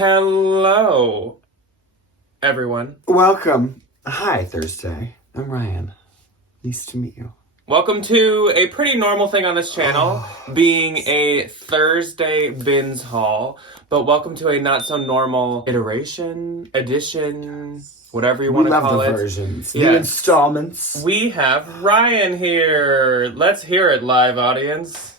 Hello, everyone. Welcome. Hi, Thursday. I'm Ryan. Nice to meet you. Welcome to a pretty normal thing on this channel, being a Thursday bins haul, but welcome to a not so normal iteration, edition, whatever you want to call it. We love the versions. The installments. We have Ryan here. Let's hear it, live audience.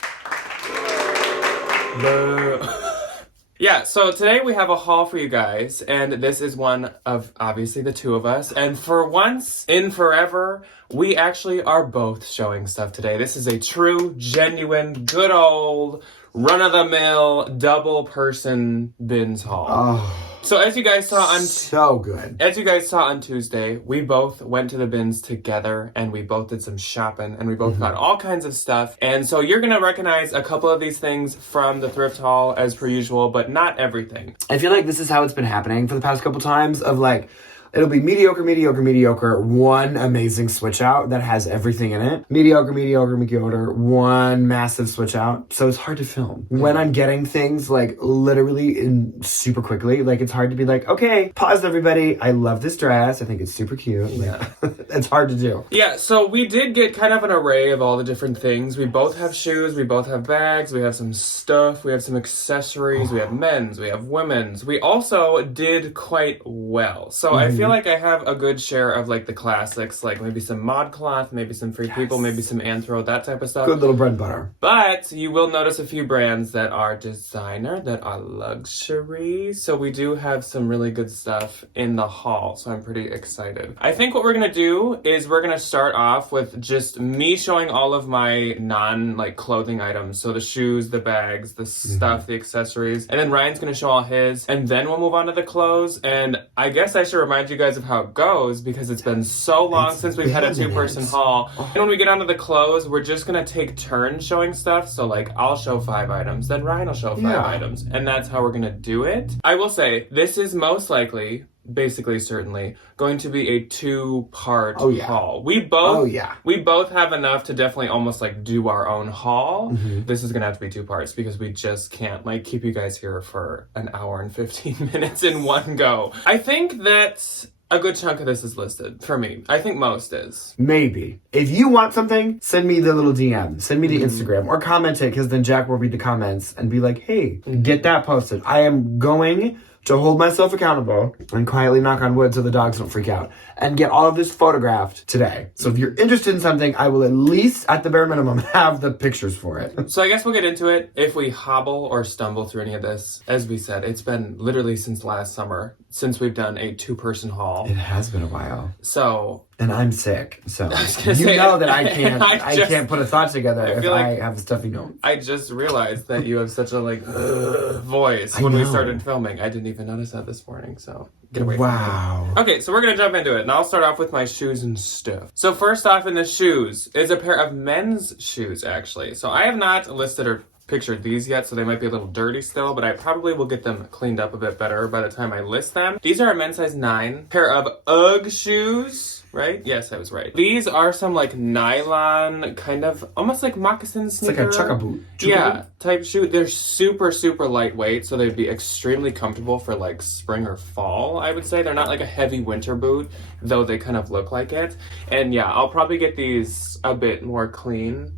Yeah, so today we have a haul for you guys, and this is one of, obviously, the two of us. And for once in forever, we actually are both showing stuff today. This is a true, genuine, good old, run-of-the-mill, double-person bins haul. Oh, so as you guys saw on... so good. As you guys saw on Tuesday, we both went to the bins together, and we both did some shopping, and we both got all kinds of stuff. And so you're going to recognize a couple of these things from the thrift haul as per usual, but not everything. I feel like this is how it's been happening for the past couple times of like, it'll be mediocre, mediocre, mediocre, one amazing switch out that has everything in it. Mediocre, mediocre, mediocre, one massive switch out. So it's hard to film. When I'm getting things like literally in super quickly, like it's hard to be like, okay, pause everybody. I love this dress. I think it's super cute. Like, it's hard to do. Yeah, so we did get kind of an array of all the different things. We both have shoes, we both have bags, we have some stuff, we have some accessories, we have men's, we have women's. We also did quite well. So I feel like I have a good share of like the classics, like maybe some ModCloth, maybe some Free People, maybe some Anthro, that type of stuff. Good little bread and butter. But you will notice a few brands that are designer, that are luxury. So we do have some really good stuff in the haul. So I'm pretty excited. I think what we're going to do is we're going to start off with just me showing all of my non clothing items. So the shoes, the bags, the stuff, the accessories. And then Ryan's going to show all his. And then we'll move on to the clothes. And I guess I should remind you guys of how it goes because it's been so long since we've had a two-person haul. And when we get onto the clothes, we're just going to take turns showing stuff. So like I'll show 5 items, then Ryan will show 5 items. And that's how we're going to do it. I will say this is most likely, basically certainly, going to be a 2-part haul. We both have enough to definitely almost like do our own haul. This is gonna have to be 2 parts because we just can't like keep you guys here for an hour and 15 minutes in one go. I think that a good chunk of this is listed for me. I think most is. Maybe. If you want something, send me the little DM. Send me the Instagram or comment it because then Jack will read the comments and be like, hey, get that posted. I am going to hold myself accountable and quietly knock on wood so the dogs don't freak out and get all of this photographed today. So if you're interested in something, I will at least, at the bare minimum, have the pictures for it. So I guess we'll get into it. If we hobble or stumble through any of this, as we said, it's been literally since last summer since we've done a 2-person haul. It has been a while. So... And I'm sick, so you know that I can't put a thought together if I have a stuffy nose. I just realized that you have such a voice when we started filming. I didn't even notice that this morning, so get away from me. Okay, so we're gonna jump into it, and I'll start off with my shoes and stuff. So first off in the shoes is a pair of men's shoes, actually. So I have not listed or pictured these yet, so they might be a little dirty still, but I probably will get them cleaned up a bit better by the time I list them. These are a men's size 9 pair of UGG shoes. Right? Yes, I was right. These are some like nylon, kind of almost like moccasin sneaker. It's like a chukka boot. Type shoe. They're super, super lightweight, so they'd be extremely comfortable for like spring or fall, I would say. They're not like a heavy winter boot, though they kind of look like it. And yeah, I'll probably get these a bit more clean.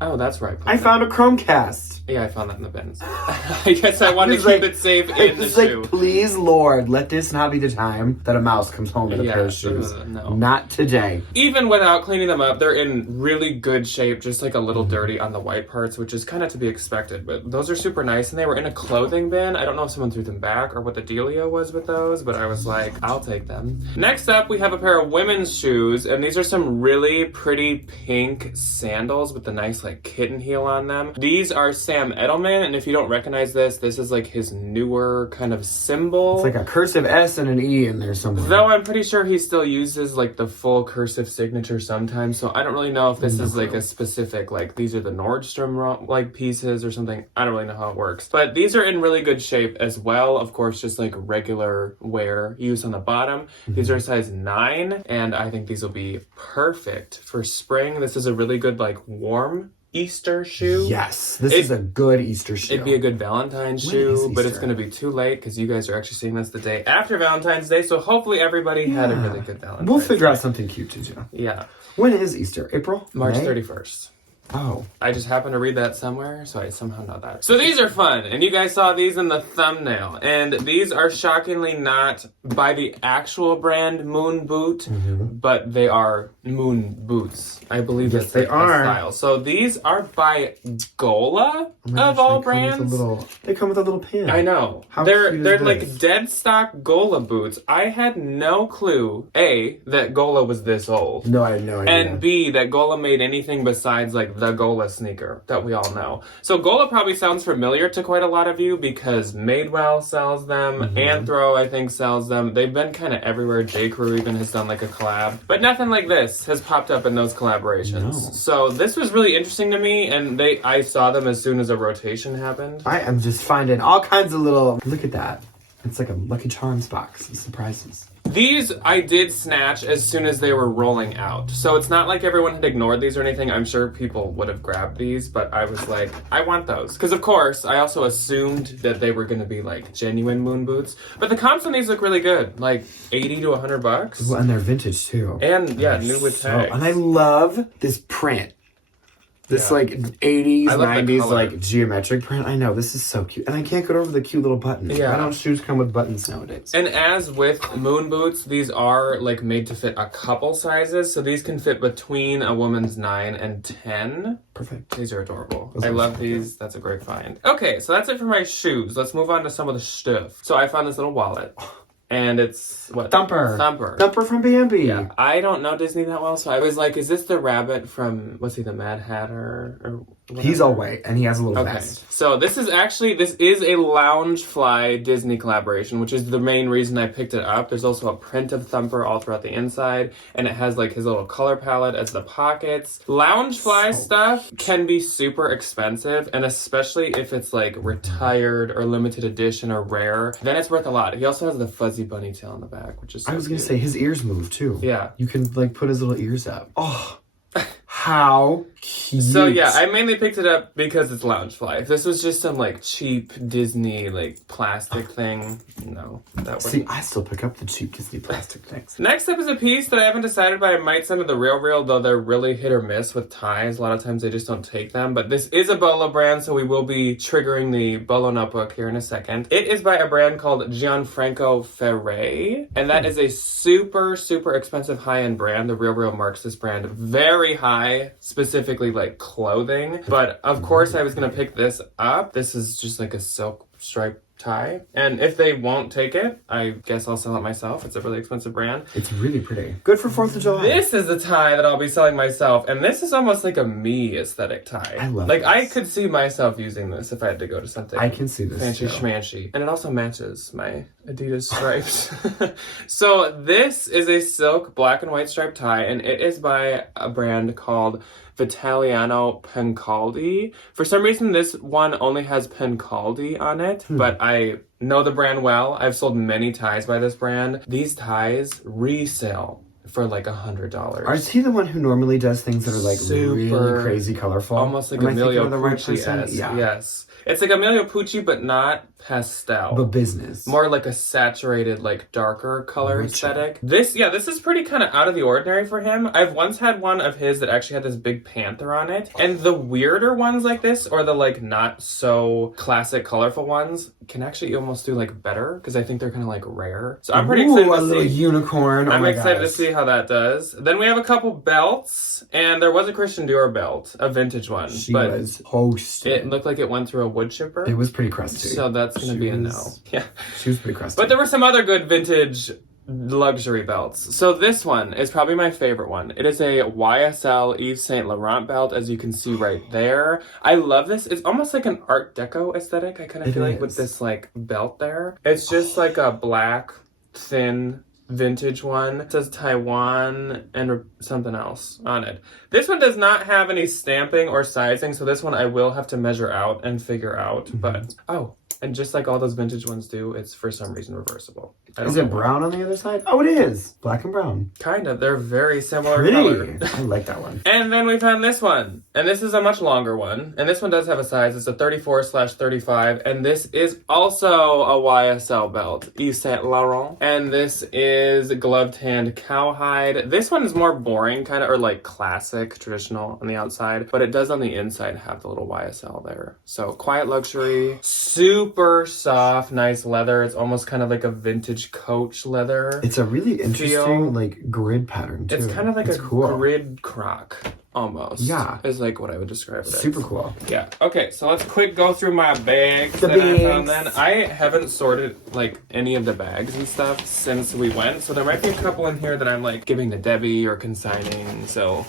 Oh, that's right. I found a Chromecast. Yeah, I found that in the bins. I guess I wanted to keep it safe in the shoe. Like, please, Lord, let this not be the time that a mouse comes home in a pair of shoes. No. Not today. Even without cleaning them up, they're in really good shape, just like a little dirty on the white parts, which is kind of to be expected. But those are super nice, and they were in a clothing bin. I don't know if someone threw them back or what the dealio was with those, but I was like, I'll take them. Next up, we have a pair of women's shoes, and these are some really pretty pink sandals with the nice like kitten heel on them. These are Sam Edelman, and if you don't recognize this, this is like his newer kind of symbol. It's like a cursive S and an E in there somewhere. Though I'm pretty sure he still uses like the full cursive signature sometimes, so I don't really know if this is like a specific, like these are the Nordstrom like pieces or something. I don't really know how it works. But these are in really good shape as well. Of course, just like regular wear use on the bottom. These are a size 9, and I think these will be perfect for spring. This is a really good like warm Easter shoe. Yes, this is a good Easter shoe. It'd be a good Valentine's shoe, but it's going to be too late because you guys are actually seeing this the day after Valentine's Day, so hopefully everybody had a really good Valentine's We'll figure Day. out something cute to do. Yeah. When is Easter? April? March May? 31st. Oh. I just happened to read that somewhere, so I somehow know that. So these are fun, and you guys saw these in the thumbnail. And these are shockingly not by the actual brand Moon Boot, but they are Moon Boots. I believe Yes, they are. Style. So these are by Gola, of all brands. They come with a little pin. I know. How they're cute is like this? dead stock Gola boots. I had no clue, A, that Gola was this old. No, I had no idea. And B, that Gola made anything besides like the Gola sneaker that we all know. So Gola probably sounds familiar to quite a lot of you because Madewell sells them. Anthro, I think, sells them. They've been kind of everywhere. J. Crew even has done like a collab. But nothing like this has popped up in those collaborations. No. So this was really interesting to me, and I saw them as soon as a rotation happened. I am just finding all kinds of little... Look at that. It's like a Lucky Charms box of surprises. These I did snatch as soon as they were rolling out. So it's not like everyone had ignored these or anything. I'm sure people would have grabbed these, but I was like, I want those. Because of course, I also assumed that they were going to be like genuine moon boots. But the comps on these look really good. Like 80 to 100 bucks. Well, and they're vintage too. And yeah, new with tags. And I love this print. This like 80s, I love the 90s color. like geometric print. I know, this is so cute. And I can't get over the cute little buttons. Yeah. Why don't shoes come with buttons nowadays? And as with moon boots, these are like made to fit a couple sizes. So these can fit between a woman's 9 and 10. Perfect. These are adorable. Those I are love so these. That's a great find. Okay, so that's it for my shoes. Let's move on to some of the stuff. So I found this little wallet. And it's what? Thumper. Thumper. Thumper from Bambi. Yeah. I don't know Disney that well, so I was like, is this the rabbit from, what's he, the Mad Hatter? Or whatever? He's all white and he has a little Okay. vest. So this is a Loungefly Disney collaboration, which is the main reason I picked it up. There's also a print of Thumper all throughout the inside, and it has like his little color palette as the pockets. Loungefly stuff can be super expensive, and especially if it's like retired or limited edition or rare, then it's worth a lot. He also has the fuzzy bunny tail on the back, which is so I was going to cute. say, his ears move too. Yeah. You can like put his little ears up. Oh, how cute. So yeah, I mainly picked it up because it's Loungefly. If this was just some like cheap Disney like plastic thing, no, that See, wouldn't. I still pick up the cheap Disney plastic things. Next up is a piece that I haven't decided, but I might send to the Real, though they're really hit or miss with ties. A lot of times they just don't take them. But this is a Bolo brand, so we will be triggering the Bolo notebook here in a second. It is by a brand called Gianfranco Ferré, and that is a super, super expensive high-end brand. The Real marks this brand very high, specifically like clothing. But of course I was gonna pick this up. This is just like a silk stripe tie, and if they won't take it, I guess I'll sell it myself. It's a really expensive brand. It's really pretty. Good for 4th of July. This is the tie that I'll be selling myself, and this is almost like a me aesthetic tie. I love like this. I could see myself using this if I had to go to something I can see this fancy too. schmancy, and it also matches my Adidas stripes. So this is a silk black and white striped tie, and it is by a brand called Vitaliano Pencaldi. For some reason, this one only has Pencaldi on it, but I know the brand well. I've sold many ties by this brand. These ties resell for like $100. Is he the one who normally does things that are like really Super- crazy colorful? Almost like Am I thinking Emilio of the right Pucci person? esque. Yeah. Yes. It's like Emilio Pucci, but not pastel. But business. More like a saturated, like darker color Richer. aesthetic. This is pretty kind of out of the ordinary for him. I've once had one of his that actually had this big panther on it. And the weirder ones like this, or the like not so classic colorful ones, can actually almost do like better, because I think they're kind of like rare. So I'm pretty excited a to little see. unicorn. Oh I'm my excited to gosh. see how that does. Then we have a couple belts, and there was a Christian Dior belt, a vintage one. She but was hosted. it looked like it went through a wood chipper. It was pretty crusty. So that's going to be a no. Yeah. She was pretty crusty. But there were some other good vintage luxury belts. So this one is probably my favorite one. It is a YSL Yves Saint Laurent belt, as you can see right there. I love this. It's almost like an Art Deco aesthetic, I kind of It feel like, is. with this like belt there. It's just like a black, thin, vintage one. It says Taiwan and something else on it. This one does not have any stamping or sizing, so this one I will have to measure out and figure out. But, and just like all those vintage ones do, it's for some reason reversible. I don't Is know it why. brown on the other side? Oh, it is. Black and brown. Kind of. They're very similar Pretty. color. I like that one. And then we found this one. And this is a much longer one. And this one does have a size. It's a 34/35. And this is also a YSL belt. Yves Saint Laurent. And this is glove-tanned cowhide. This one is more boring, kind of, or like classic, traditional on the outside. But it does on the inside have the little YSL there. So quiet luxury. Super soft, nice leather. It's almost kind of like a vintage Coach leather. It's a really interesting, Feel. like, grid pattern, too. It's kind of like it's a cool. grid croc, almost. Yeah. Is like what I would describe it as. Super cool. Yeah. Okay, so let's quick go through my bags The that I found bags. then. I haven't sorted, like, any of the bags and stuff since we went, so there might be a couple in here that I'm, like, giving to Debbie or consigning, so...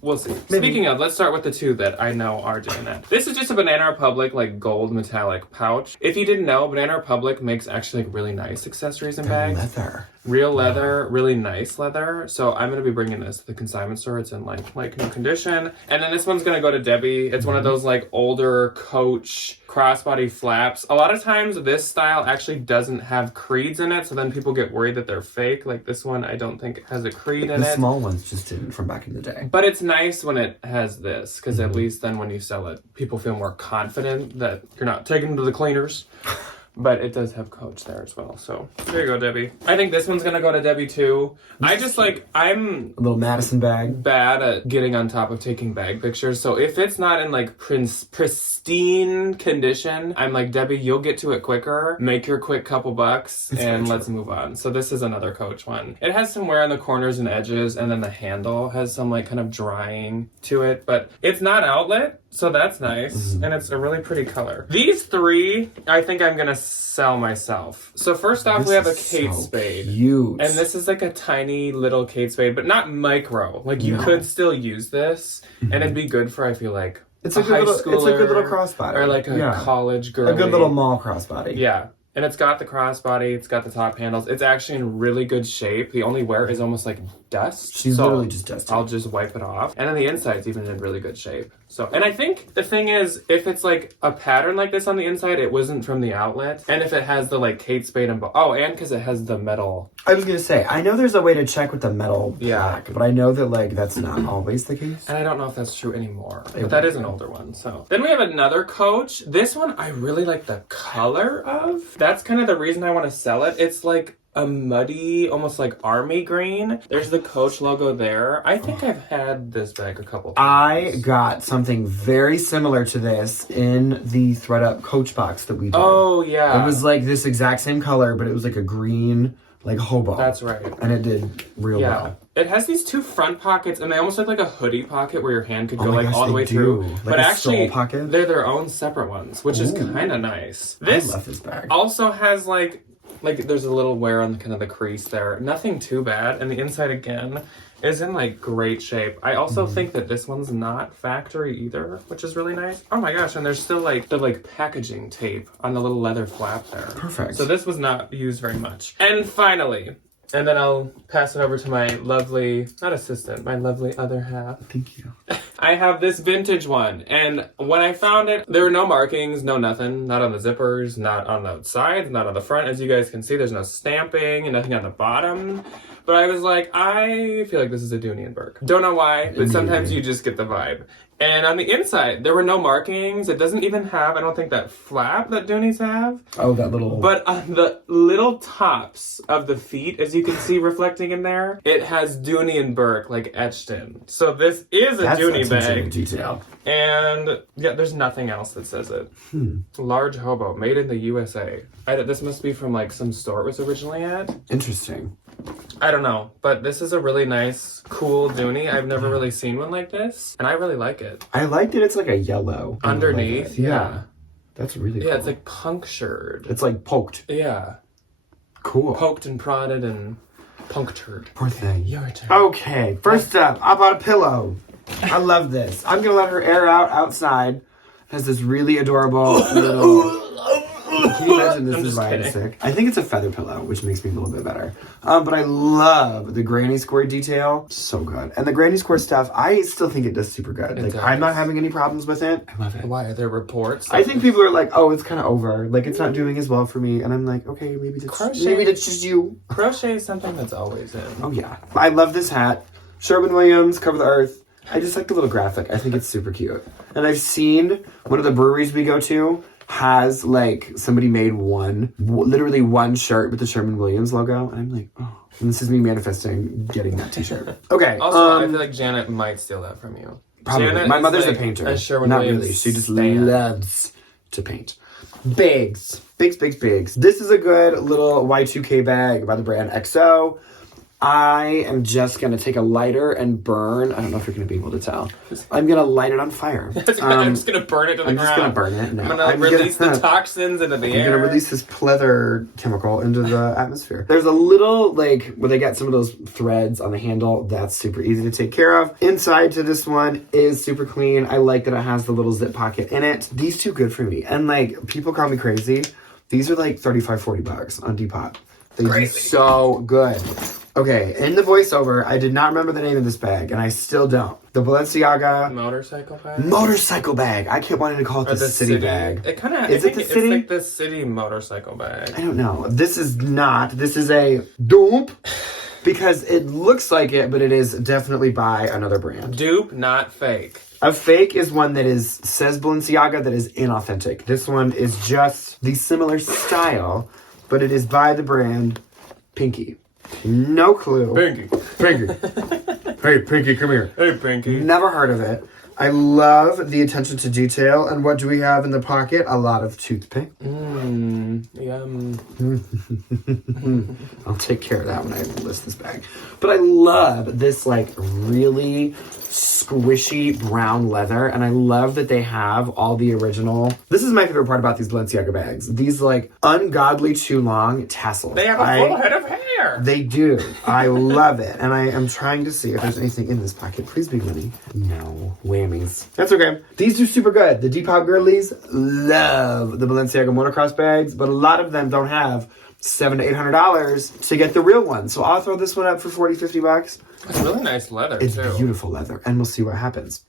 We'll see. Maybe. Speaking of, let's start with the two that I know are doing that. This is just a Banana Republic, like, gold metallic pouch. If you didn't know, Banana Republic makes actually, like, really nice accessories and bags. Leather. Real leather, really nice leather. So I'm going to be bringing this to the consignment store. It's in like new condition. And then this one's going to go to Debbie. It's one of those like older Coach crossbody flaps. A lot of times this style actually doesn't have creeds in it. So then people get worried that they're fake. Like this one, I don't think has a creed in The it. small ones just didn't from back in the day. But it's nice when it has this, because at least then when you sell it, people feel more confident that you're not taking them to the cleaners. But it does have Coach there as well. So there you go, Debbie. I think this one's gonna go to Debbie too. I just like, I'm A little Madison bag. bad at getting on top of taking bag pictures. So if it's not in like pristine condition, I'm like, Debbie, you'll get to it quicker. Make your quick couple bucks and let's move on. So this is another Coach one. It has some wear on the corners and edges, and then the handle has some like kind of drying to it, but it's not outlet. So that's nice, and it's a really pretty color. These three, I think I'm gonna sell myself. So first off, we have a Kate Spade. Cute. And this is like a tiny little Kate Spade, but not micro. Like you could still use this, and it'd be good for, I feel like, It's a a high good little. It's a good little schooler crossbody. or like a college girl. A good little mall crossbody. Yeah. And it's got the crossbody, it's got the top handles. It's actually in really good shape. The only wear is almost like dust. She's so literally just dusty. I'll just wipe it off. And then the inside's even in really good shape. So, and I think the thing is, if it's like a pattern like this on the inside, it wasn't from the outlet. And if it has the like Kate Spade and and because it has the metal. I was gonna say, I know there's a way to check with the metal Yeah. plaque, but I know that like that's not always the case. And I don't know if that's true anymore. But that is an older one. So then we have another Coach. This one I really like the color of. That's kind of the reason I want to sell it. It's like a muddy, almost like army green. There's the Coach logo there. I think I've had this bag a couple times. I got something very similar to this in the thread up Coach box that we did. Oh yeah. It was like this exact same color, but it was like a green, like hobo. That's right. And it did real Yeah. well. It has these two front pockets, and they almost look like a hoodie pocket where your hand could Oh go my like gosh, all the they way do. through. Like but a actually, soul pocket? they're their own separate ones, which is kind of nice. This I love this bag. also has like there's a little wear on kind of the crease there. Nothing too bad, and the inside again is in like great shape. I also think that this one's not factory either, which is really nice. Oh my gosh, and there's still like the like packaging tape on the little leather flap there. Perfect. So this was not used very much. And finally, and then I'll pass it over to my lovely, not assistant, my lovely other half. Thank you. I have this vintage one, and when I found it, there were no markings, no nothing, not on the zippers, not on the sides, not on the front. As you guys can see, there's no stamping and nothing on the bottom. But I was like, I feel like this is a Dooney and Burke. Don't know why, but sometimes you just get the vibe. And on the inside, there were no markings. It doesn't even have, I don't think, that flap that Doonies have. Oh, that little... But on the little tops of the feet, as you can see reflecting in there, it has Dooney and Burke like etched in. So this is a Dooney bag. Detail. And yeah, there's nothing else that says it. Large hobo, made in the USA. This must be from like some store it was originally at. Interesting. I don't know, but this is a really nice, cool Dooney. I've never really seen one like this, and I really like it. I like that it's like a yellow. Underneath, yeah. That's really cool. Yeah, it's like punctured. It's like poked. Yeah. Cool. Poked and prodded and punctured. Poor thing. Your turn. Okay, first up, I bought a pillow. I love this. I'm gonna let her air out outside. It has this really adorable little... Can you imagine this I'm is just why I'm kidding. sick? I think it's a feather pillow, which makes me a little bit better. But I love the granny square detail. So good. And the granny square stuff, I still think it does super good. Like, does. I'm not having any problems with it. I love it. Why are there reports? I think people are like, oh, it's kind of over. Like, it's not doing as well for me. And I'm like, okay, maybe that's just you. Crochet is something that's always in. Oh, yeah. I love this hat. Sherwin-Williams, Cover the Earth. I just like the little graphic. I think it's super cute. And I've seen one of the breweries we go to has, like, somebody made literally one shirt with the Sherwin-Williams logo. And I'm like, oh. And this is me manifesting getting that t-shirt. Okay. Also, I feel like Janet might steal that from you. Probably. Janet My is mother's like a painter. A Not really. She just stan. loves to paint. Bags. Bigs. This is a good little Y2K bag by the brand XO. I am just going to take a lighter and burn. I don't know if you're going to be able to tell. I'm going to light it on fire. I'm just going to burn it to the ground. I'm just going to burn it. No. I'm going to release the toxins into the air. I'm going to release this pleather chemical into the atmosphere. There's a little, like, where they got some of those threads on the handle. That's super easy to take care of. Inside to this one is super clean. I like that it has the little zip pocket in it. These two good for me. And, like, people call me crazy. These are like $35-$40 on Depop. They do so good. Okay, in the voiceover, I did not remember the name of this bag, and I still don't. The Balenciaga motorcycle bag. I kept wanting to call it the city bag. It kind of is it the city? It's like the city motorcycle bag. I don't know. This is not. This is a dupe because it looks like it, but it is definitely by another brand. Dupe, not fake. A fake is one that says Balenciaga that is inauthentic. This one is just the similar style, but it is by the brand Pinky. No clue. Pinky. Hey, Pinky, come here. Hey, Pinky. Never heard of it. I love the attention to detail. And what do we have in the pocket? A lot of toothpick. Yum. I'll take care of that when I list this bag. But I love this, like, really squishy brown leather. And I love that they have all the original. This is my favorite part about these Balenciaga bags. These, like, ungodly too long tassels. They have a full head of hair. They do. I love it. And I am trying to see if there's anything in this pocket. Please be Winnie. No. Whammies. That's okay. These are super good. The Depop girlies love the Balenciaga motocross bags, but a lot of them don't have $700 to $800 to get the real one. So I'll throw this one up for $40-$50. It's really nice leather, It's too. beautiful leather, and we'll see what happens.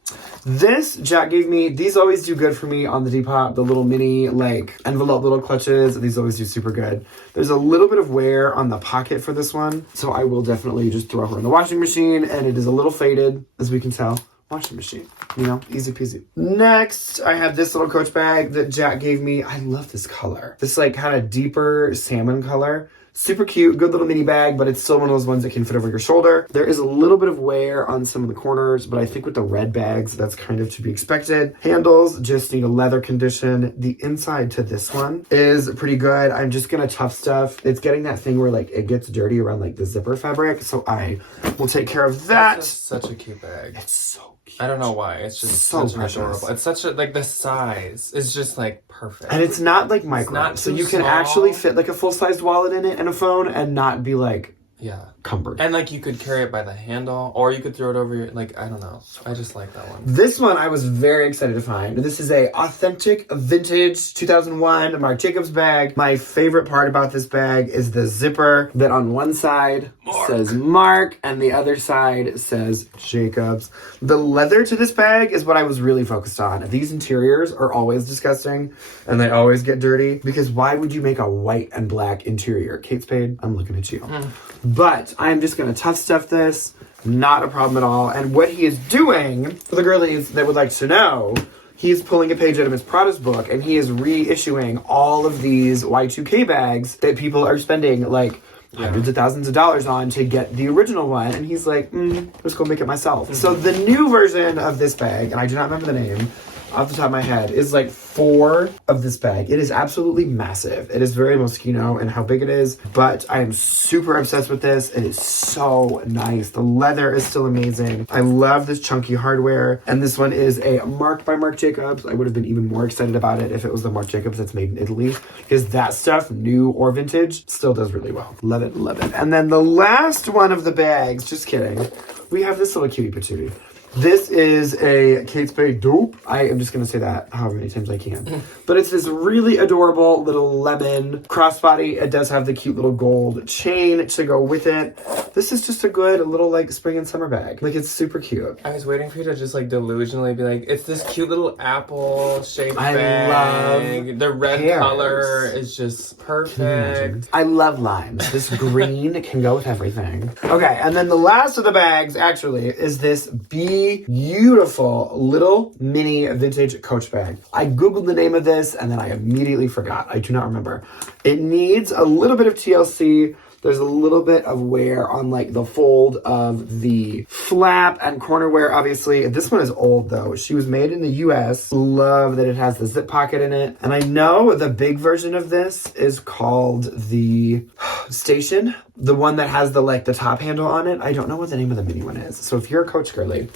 This Jack gave me. These always do good for me on the Depop. The little mini, like, envelope little clutches. These always do super good. There's a little bit of wear on the pocket for this one, so I will definitely just throw her in the washing machine, and it is a little faded, as we can tell. Washing machine, you know, easy peasy. Next, I have this little Coach bag that Jack gave me. I love this color. This, like, kind of deeper salmon color. Super cute, good little mini bag, but it's still one of those ones that can fit over your shoulder. There is a little bit of wear on some of the corners, but I think with the red bags, that's kind of to be expected. Handles just need a leather condition. The inside to this one is pretty good. I'm just gonna tough stuff. It's getting that thing where, like, it gets dirty around, like, the zipper fabric, so I will take care of that. That's such a cute bag. It's so cute. I don't know why. It's just So such precious. adorable. It's such a, like, the size is just, like, perfect. And it's not, like, micro. not So too you can small. actually fit, like, a full-sized wallet in it and a phone and not be, like, yeah. cumbered. And, like, you could carry it by the handle, or you could throw it over your, like, I don't know. I just like that one. This one I was very excited to find. This is a authentic vintage 2001 Marc Jacobs bag. My favorite part about this bag is the zipper that on one side says Marc and the other side says Jacobs. The leather to this bag is what I was really focused on. These interiors are always disgusting and they always get dirty because why would you make a white and black interior? Kate Spade, I'm looking at you. But I'm just going to tough stuff this. Not a problem at all. And what he is doing, for the girlies that would like to know, he's pulling a page out of his Prada's book and he is reissuing all of these Y2K bags that people are spending like hundreds of thousands of dollars on to get the original one. And he's like, let's go make it myself. So the new version of this bag, and I do not remember the name off the top of my head, is like 4 of this bag. It is absolutely massive. It is very Moschino in how big it is, but I am super obsessed with this. It is so nice. The leather is still amazing. I love this chunky hardware, and this one is a Marc by Marc Jacobs. I would have been even more excited about it if it was the Marc Jacobs that's made in Italy, because that stuff, new or vintage, still does really well. Love it, love it. And then the last one of the bags, just kidding, we have this little cutie patootie. This is a Kate Spade dupe. I am just going to say that however many times I can. But it's this really adorable little lemon crossbody. It does have the cute little gold chain to go with it. This is just a good little like spring and summer bag. Like it's super cute. I was waiting for you to just like delusionally be like, it's this cute little apple shaped I bag. love The red pears. color is just perfect. I love limes. This green can go with everything. Okay, and then the last of the bags actually is this beautiful little mini vintage Coach bag. I googled the name of this and then I immediately forgot. I do not remember. It needs a little bit of TLC. There's a little bit of wear on like the fold of the flap and corner wear, obviously. This one is old though. She was made in the US. Love that it has the zip pocket in it. And I know the big version of this is called the Station. The one that has the like the top handle on it. I don't know what the name of the mini one is. So if you're a Coach girly,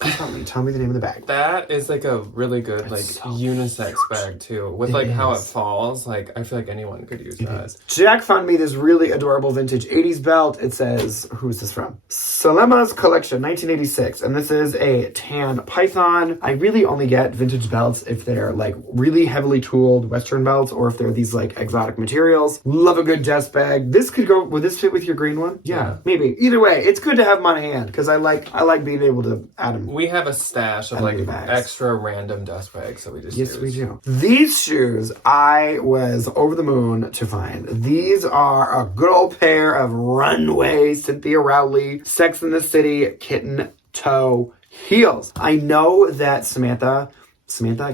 tell me the name of the bag. That is like a really good like so unisex bag too. With like how it falls, like I feel like anyone could use that. Jack found me this really adorable vintage 80s belt. It says, who's this from? Salema's Collection, 1986. And this is a tan python. I really only get vintage belts if they're like really heavily tooled Western belts or if they're these like exotic materials. Love a good desk bag. This could go, would this fit with your green one? Yeah, maybe. Either way, it's good to have them on hand because I like being able to add them. We have a stash of like extra random dust bags that we just use. We do. These shoes I was over the moon to find. These are a good old pair of runway Cynthia Rowley Sex and the City kitten toe heels. I know that Samantha,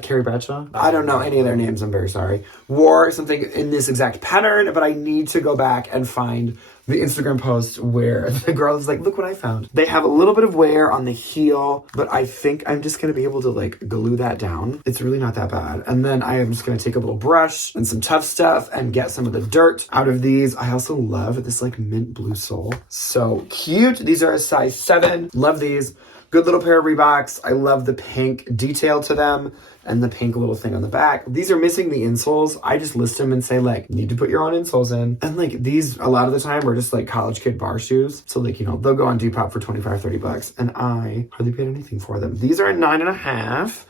Carrie Bradshaw, I don't know any of their names, I'm very sorry, wore something in this exact pattern, but I need to go back and find the Instagram post where the girl is like, look what I found. They have a little bit of wear on the heel, but I think I'm just going to be able to like glue that down. It's really not that bad. And then I am just going to take a little brush and some tough stuff and get some of the dirt out of these. I also love this like mint blue sole. So cute. These are a size 7. Love these. Good little pair of Reeboks. I love the pink detail to them and the pink little thing on the back. These are missing the insoles. I just list them and say like, need to put your own insoles in. And like these, a lot of the time, are just like college kid bar shoes. So like, you know, they'll go on Depop for $25-$30 and I hardly paid anything for them. These are a 9.5.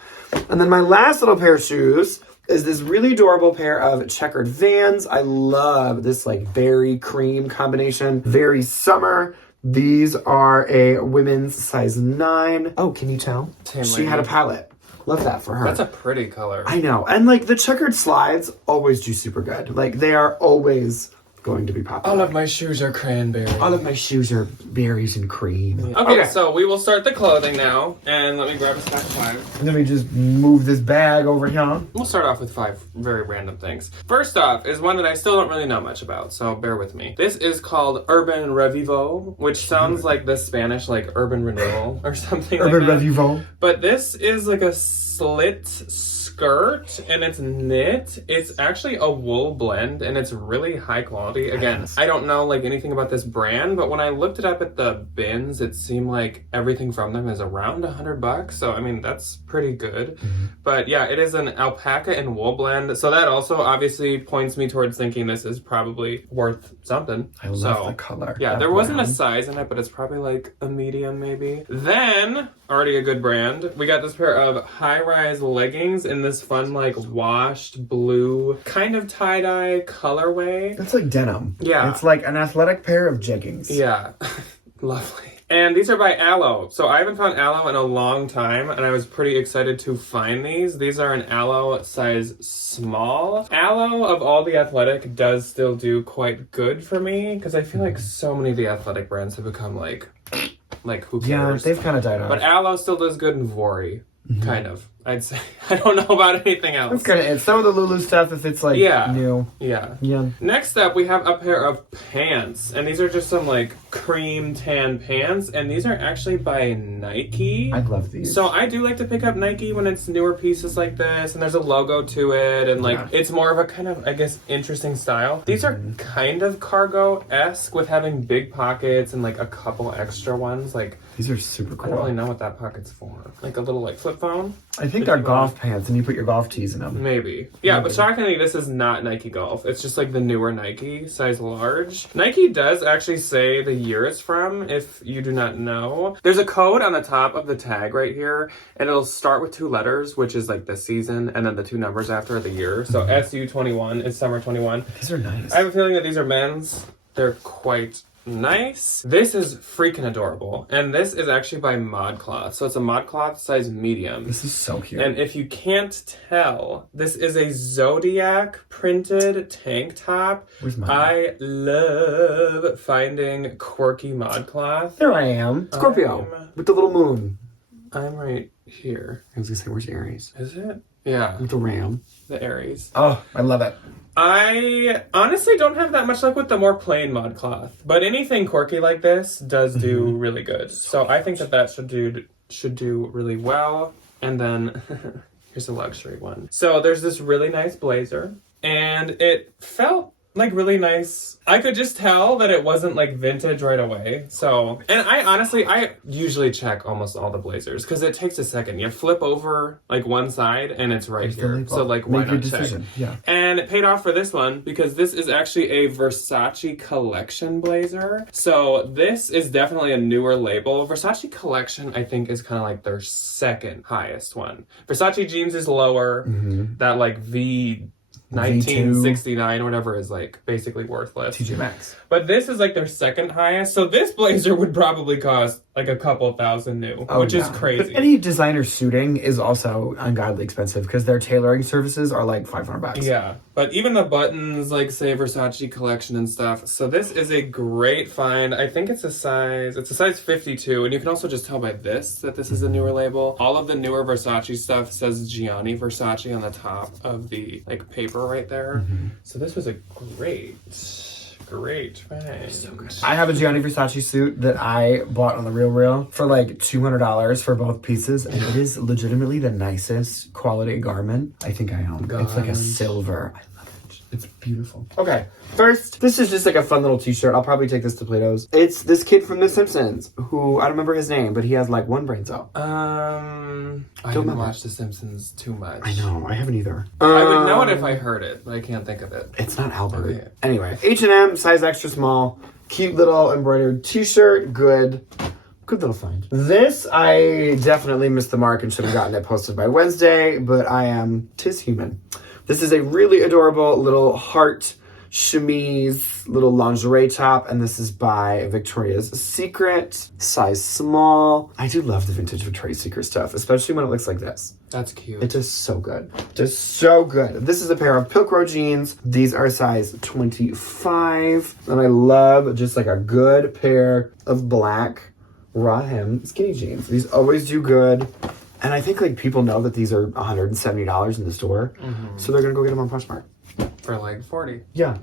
And then my last little pair of shoes is this really adorable pair of checkered Vans. I love this like berry cream combination. Very summer. These are a women's size 9. Oh, can you tell? She had a palette. Love that for her. That's a pretty color. I know. And like the checkered slides always do super good. Like they are always going to be popular. All of my shoes are cranberry. All of my shoes are berries and cream. Okay, so we will start the clothing now. And let me grab a stack of 5. Let me just move this bag over here. We'll start off with 5 very random things. First off is one that I still don't really know much about, so bear with me. This is called Urban Revivo, which sounds like the Spanish like urban renewal or something Urban like that. Revivo. But this is like a slit skirt and it's knit. It's actually a wool blend and it's really high quality. Again, I don't know like anything about this brand, but when I looked it up at the bins, it seemed like everything from them is around $100. So I mean, that's pretty good. But yeah, it is an alpaca and wool blend. So that also obviously points me towards thinking this is probably worth something. I love the color. Yeah, there wasn't a size in it, but it's probably like a medium maybe. Then, already a good brand, we got this pair of high-rise leggings in this fun like washed blue kind of tie-dye colorway. It's like denim. Yeah. It's like an athletic pair of jeggings. Yeah. Lovely. And these are by Aloe. So I haven't found Aloe in a long time, and I was pretty excited to find these. These are an Aloe size small. Aloe, of all the athletic, does still do quite good for me, because I feel like so many of the athletic brands have become like who cares? Yeah, they've kind of died off. But Aloe still does good in Vori, kind of. I'd say. I don't know about anything else. That's kind of it. Some of the Lulu stuff, if it's like new. Yeah. Yeah. Next up, we have a pair of pants. And these are just some like cream tan pants. And these are actually by Nike. I love these. So I do like to pick up Nike when it's newer pieces like this. And there's a logo to it. And like it's more of a kind of, I guess, interesting style. These are kind of cargo-esque with having big pockets and like a couple extra ones. Like these are super I cool. don't really know what that pocket's for. Like a little like flip flip phone. I think they're golf pants and you put your golf tees in them. Maybe. Yeah, but shockingly, this is not Nike Golf. It's just like the newer Nike, size large. Nike does actually say the year it's from, if you do not know. There's a code on the top of the tag right here, and it'll start with 2 letters, which is like the season, and then the 2 numbers after the year. So SU21 is summer 21. These are nice. I have a feeling that these are men's. They're quite nice. This is freaking adorable. And this is actually by ModCloth. So it's a ModCloth size medium. This is so cute. And if you can't tell, this is a Zodiac printed tank top. Where's mine? I love finding quirky ModCloth. There I am. Scorpio. With the little moon. I'm right here. I was gonna say, where's Aries? Is it? Yeah. With the ram. The Aries. Oh, I love it. I honestly don't have that much luck with the more plain ModCloth, but anything quirky like this does do really good. So I think that should do really well. And then here's a luxury one. So there's this really nice blazer, and it felt like really nice. I could just tell that it wasn't like vintage right away. So, and I usually check almost all the blazers because it takes a second. You flip over like one side and it's right here. So like, why Make your not check? decision. Yeah. And it paid off for this one because this is actually a Versace collection blazer. So this is definitely a newer label. Versace collection, I think, is kind of like their second highest one. Versace jeans is lower. That like V 1969 or whatever is like basically worthless. TJ Maxx. But this is like their second highest. So this blazer would probably cost like a couple thousand new, which is crazy. But any designer suiting is also ungodly expensive because their tailoring services are like $500. Yeah, but even the buttons, like say Versace collection and stuff. So this is a great find. I think it's a size 52, and you can also just tell by this that this is a newer label. All of the newer Versace stuff says Gianni Versace on the top of the like paper right there. So this was a great find. So good. I have a Gianni Versace suit that I bought on the Real for like $200 for both pieces, and it is legitimately the nicest quality garment I think I own. It's like a silver. I love it. It's beautiful. Okay, first, this is just like a fun little t-shirt. I'll probably take this to Plato's. It's this kid from The Simpsons who, I don't remember his name, but he has like one brain cell. I haven't watched The Simpsons too much. I know, I haven't either. I would know it if I heard it, but I can't think of it. It's not Albert. Okay. Anyway, H&M, size extra small, cute little embroidered t-shirt, good little find. This, I definitely missed the mark and should have gotten it posted by Wednesday, but tis human. This is a really adorable little heart chemise, little lingerie top, and this is by Victoria's Secret, size small. I do love the vintage Victoria's Secret stuff, especially when it looks like this. That's cute. It is so good. It is so good. This is a pair of Pilcro jeans. These are size 25, and I love just like a good pair of black raw hem skinny jeans. These always do good. And I think like people know that these are $170 in the store, so they're gonna go get them on Poshmark. For like 40. Yeah.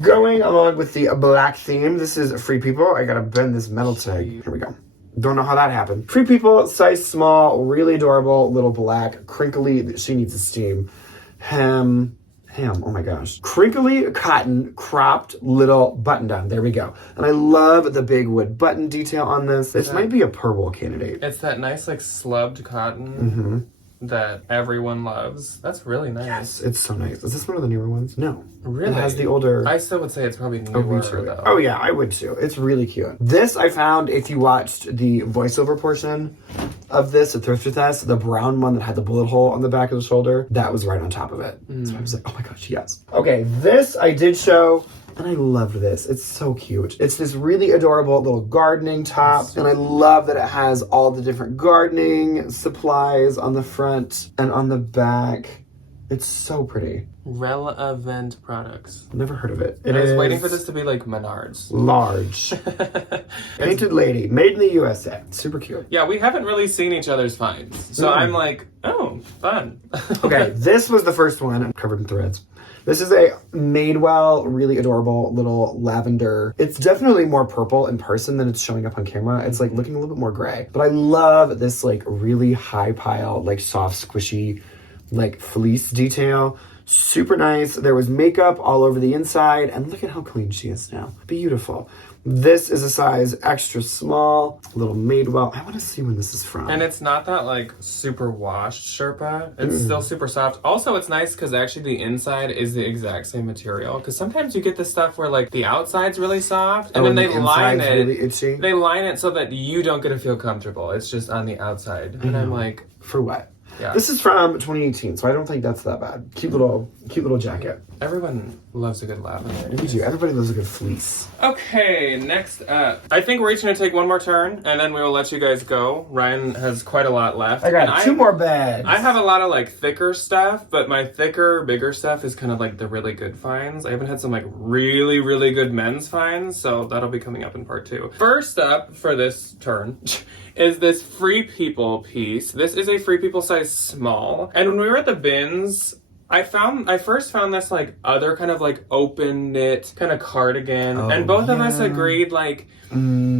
Going along with the black theme, this is Free People. I gotta bend this metal tag. Here we go. Don't know how that happened. Free People, size small, really adorable, little black, crinkly, she needs a steam. Hem, oh my gosh. Crinkly cotton, cropped little button down. There we go. And I love the big wood button detail on this. This might be a purple candidate. It's that nice like slubbed cotton that everyone loves. That's really nice. Yes, it's so nice. Is this one of the newer ones? No. Really? It has the older... I still would say it's probably newer though. Oh yeah, I would too. It's really cute. This I found if you watched the voiceover portion of this at Thrift With Us, the brown one that had the bullet hole on the back of the shoulder, that was right on top of it. So I was like, oh my gosh, yes. Okay, this I did show, and I loved this. It's so cute. It's this really adorable little gardening top, and I love that it has all the different gardening supplies on the front and on the back. It's so pretty. Relevant products. Never heard of it. I was waiting for this to be like Menards. Large. Painted lady. Made in the USA. Super cute. Yeah, we haven't really seen each other's finds. So I'm like, oh, fun. Okay, this was the first one. I'm covered in threads. This is a Madewell, really adorable little lavender. It's definitely more purple in person than it's showing up on camera. It's like looking a little bit more gray. But I love this like really high pile, like soft, squishy, like fleece detail. Super nice. There was makeup all over the inside, and look at how clean she is now. Beautiful. This is a size extra small, little Madewell. I want to see when this is from. And it's not that like super washed Sherpa. It's still super soft. Also, it's nice because actually the inside is the exact same material. Because sometimes you get this stuff where like the outside's really soft, and then they line it. Really itchy. They line it so that you don't get to feel comfortable. It's just on the outside, and I'm like, for what? Yeah. This is from 2018, so I don't think that's that bad. Cute little jacket. Everyone loves a good lavender. Me too. Everybody loves a good fleece. Okay, next up. I think we're each going to take one more turn, and then we will let you guys go. Ryan has quite a lot left. I got two more bags. I have a lot of, like, thicker stuff, but my thicker, bigger stuff is kind of, like, the really good finds. I haven't had some, like, really, really good men's finds, so that'll be coming up in part 2. First up for this turn is this Free People piece. This is a Free People size small, and when we were at the bins, I first found this like other kind of like open knit kind of cardigan, and both of us agreed like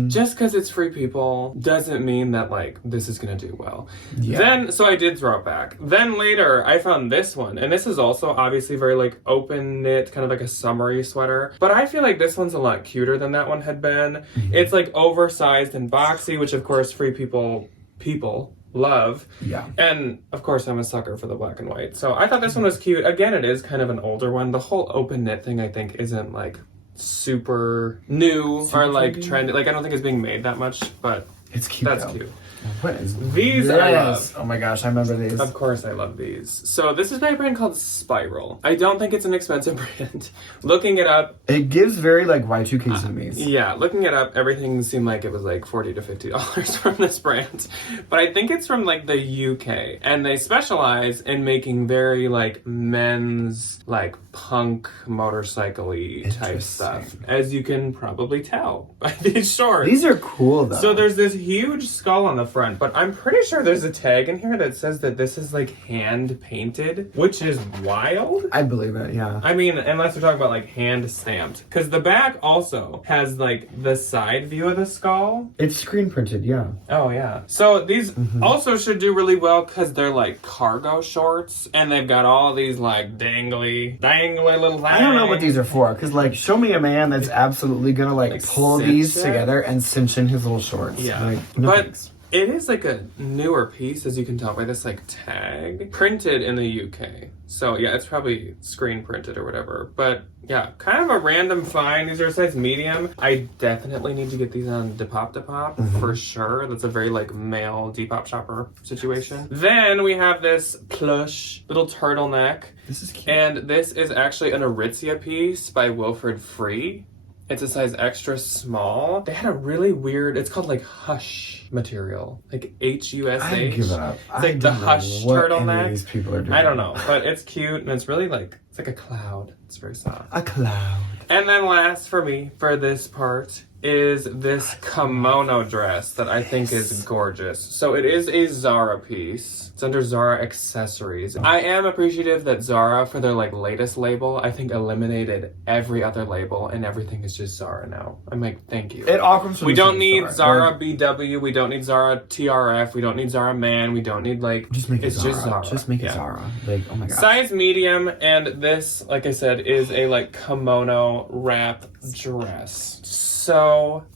just because it's Free People doesn't mean that like this is gonna do well. Then so I did throw it back. Then later I found this one, and this is also obviously very like open knit, kind of like a summery sweater, but I feel like this one's a lot cuter than that one had been. It's like oversized and boxy, which of course Free People love. Yeah. And of course I'm a sucker for the black and white. So I thought this one was cute. Again, it is kind of an older one. The whole open knit thing I think isn't like super new or like trendy. Like I don't think it's being made that much, but it's cute. That's though. cute. What is These this? I love. Oh my gosh, I remember these. Of course I love these. So this is by a brand called Spiral. I don't think it's an expensive brand. Looking it up. It gives very like Y2K zoomies. Yeah, looking it up, everything seemed like it was like $40 to $50 from this brand. But I think it's from like the UK. And they specialize in making very like men's like punk motorcycle-y type stuff. As you can probably tell by these shorts. These are cool though. So there's this huge skull on the front, but I'm pretty sure there's a tag in here that says that this is like hand painted, which is wild. I believe it, yeah. I mean, unless we're talking about like hand stamped, because the back also has like the side view of the skull. It's screen printed, yeah. Oh yeah. So these also should do really well because they're like cargo shorts, and they've got all these like dangly little things. I don't know what these are for, because like show me a man that's absolutely gonna like pull these together and cinch in his little shorts. Yeah. Like, no but thanks. it is like a newer piece, as you can tell by this like tag, printed in the UK. So yeah, it's probably screen printed or whatever. But yeah, kind of a random find. These are a size medium. I definitely need to get these on Depop for sure. That's a very like male Depop shopper situation. Then we have this plush little turtleneck. This is cute. And this is actually an Aritzia piece by Wilfred Free. It's a size extra small. They had a really weird, it's called like Hush material. Like H-U-S-H. I give it up. It's like the Hush turtleneck. These people are doing. I don't know, but it's cute and it's really like, it's like a cloud. It's very soft. A cloud. And then last for me, for this part, is this kimono dress that I think is gorgeous. So it is a Zara piece. It's under Zara accessories. I am appreciative that Zara, for their like latest label, I think eliminated every other label and everything is just Zara now. I'm like, thank you. It all comes from We the don't same need store. Zara BW, we don't need Zara TRF, we don't need Zara Man, we don't need like, Just make it it's Zara. just Zara. Just make it Zara. Like, oh my god. Size medium, and this, like I said, is a like kimono wrap dress. So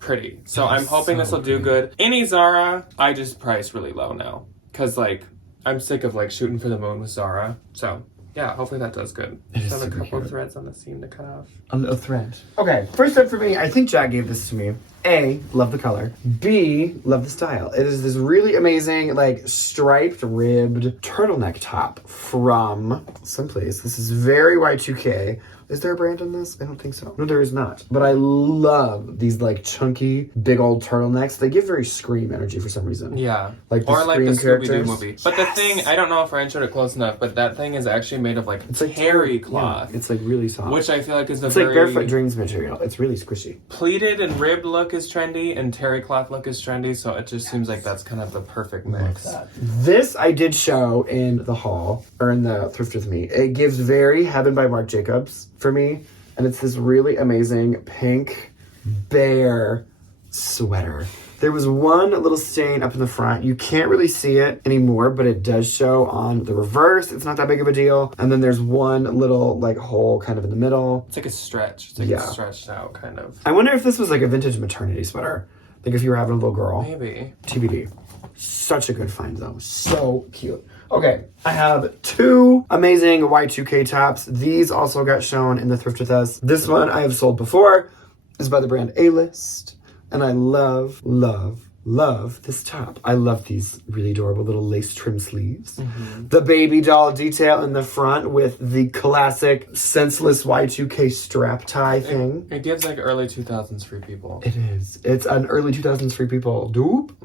pretty. So I'm hoping this will do good. Any Zara, I just price really low now. Cause like, I'm sick of like shooting for the moon with Zara. So yeah, hopefully that does good. It is Just have a super couple cute. threads on the seam to cut off. A little thread. Okay, first up for me, I think Jack gave this to me. A, love the color. B, love the style. It is this really amazing, like, striped, ribbed turtleneck top from someplace. This is very Y2K. Is there a brand on this? I don't think so. No, there is not. But I love these, like, chunky, big old turtlenecks. They give very Scream energy for some reason. Yeah. Like the or like the Scream Scooby-Doo characters. movie. But the thing, I don't know if Ryan showed it close enough, but that thing is actually made of like It's like terry cloth. Yeah, it's, like, really soft. Which I feel like is a It's very... like Barefoot Dreams material. It's really squishy. Pleated and ribbed look is trendy, and terry cloth look is trendy, so it just seems like that's kind of the perfect mix. This I did show in the haul, or in the Thrift With Me. It gives very Heaven by Marc Jacobs for me, and it's this really amazing pink bear sweater There was one little stain up in the front. You can't really see it anymore, but it does show on the reverse. It's not that big of a deal. And then there's one little like hole kind of in the middle. It's like a stretch. It's like Yeah. a stretched out kind of. I wonder if this was like a vintage maternity sweater. Like if you were having a little girl. Maybe. TBD. Such a good find though. So cute. Okay, I have two amazing Y2K tops. These also got shown in the Thrift With Us. This one I have sold before. Is by the brand A-List. And I love, love, love this top. I love these really adorable little lace trim sleeves. The baby doll detail in the front with the classic senseless Y2K strap tie thing. It gives like early 2000s Free People. It is. It's an early 2000s Free People dupe.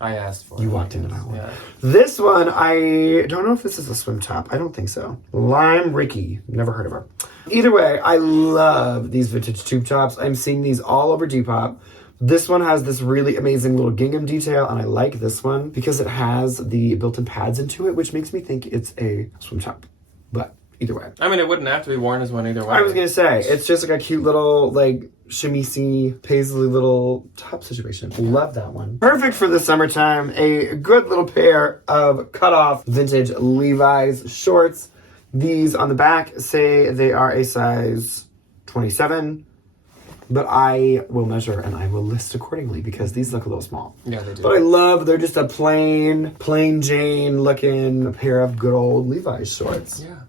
I asked for it. You walked into that one. Yeah. This one, I don't know if this is a swim top. I don't think so. Lime Ricky. Never heard of her. Either way, I love these vintage tube tops. I'm seeing these all over Depop. This one has this really amazing little gingham detail, and I like this one because it has the built-in pads into it, which makes me think it's a swim top. But either way. I mean, it wouldn't have to be worn as one either way. I was going to say, it's just like a cute little, like, chemisey, paisley little top situation. Love that one. Perfect for the summertime. A good little pair of cut-off vintage Levi's shorts. These on the back say they are a size 27. But I will measure and I will list accordingly because these look a little small. Yeah, they do. But I love, they're just a plain Jane looking pair of good old Levi's shorts. Yeah.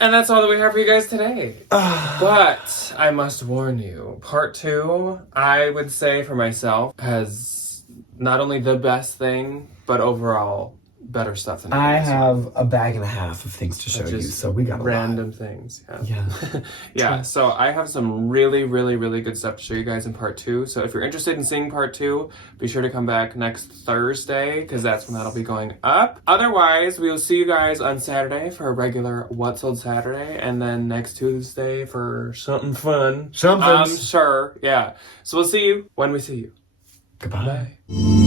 And that's all that we have for you guys today. But I must warn you, part 2, I would say for myself, has not only the best thing, but overall better stuff than I this one. have a bag and a half of things to show you, so we got a random lot. things. Yeah. Yeah, so I have some really, really, really good stuff to show you guys in part 2. So if you're interested in seeing part 2, be sure to come back next Thursday, because that's when that'll be going up. Otherwise, we will see you guys on Saturday for a regular What Sold Saturday, and then next Tuesday for something fun. Something. I'm sure, yeah. So we'll see you when we see you. Goodbye. Bye.